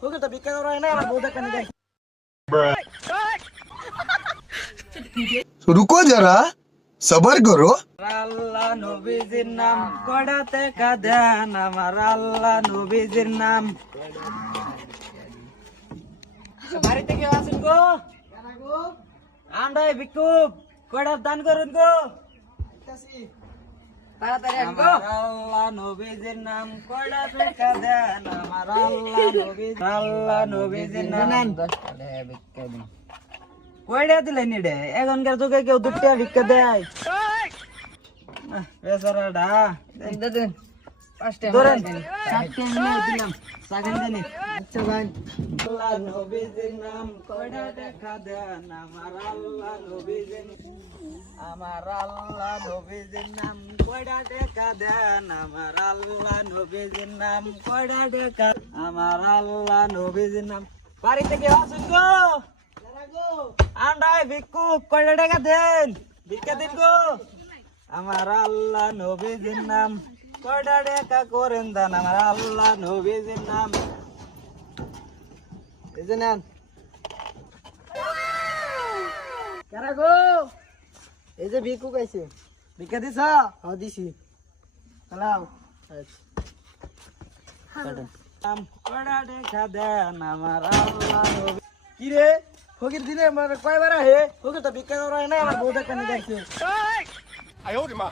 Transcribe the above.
ওকে তো ভিক্ষা করা হয় না আমার বউ দেখা নিয়ে रुको जरा सबर करो। আল্লাহ নবীজির নাম কড়াতে কাঁদেন আমার আল্লাহ নবীজির নাম বাড়িতে কেউ আছেন গো আমরা ভিক্ষুক কড়া দান করুন গো তাড়াতাড়ি আসবো আল্লাহ নবীজির নাম কড়াতে কাঁদেন আমার আল্লাহ নবীজির নাম কয়টা দিলেন রে এখনকার যুগে কেউ দুটা ভিক্ষা দেয় বেচারাটা ধরেন সাতটা নিয়ে দিলাম সাকেন জানি আচ্ছা ভাই আল্লাহ নবীজির নাম কয়টা দেখা দেন আমার আল্লাহ নবীজির নাম কয়টা দেখা দেন আমার আল্লাহ নবীজির নাম কয়টা দেখা আমার আল্লাহ নবীজির নাম বাড়ি থেকে আসুন গো আন্ডাই ভিক্ষুক কয়টা টাকা দেন ভিক্ষা দিন গো আমার আল্লাহ নবীজির নাম কয়টা টাকা করেন দান আমার আল্লাহ নবীজির নাম এই যে নেন কারা গো এই যে ভিক্ষুক আইছে ভিক্ষা দিছ হ্যাঁ দিছি চালাও কয়টা টাকা দেন আমার আল্লাহ নবী কি রে ফকির দিনে আমার কয়বার আহে ফকির তো ভিক্ষা করা হয় না আমার বউ দেখা নিয়ে যাচ্ছে 哎呦我的妈！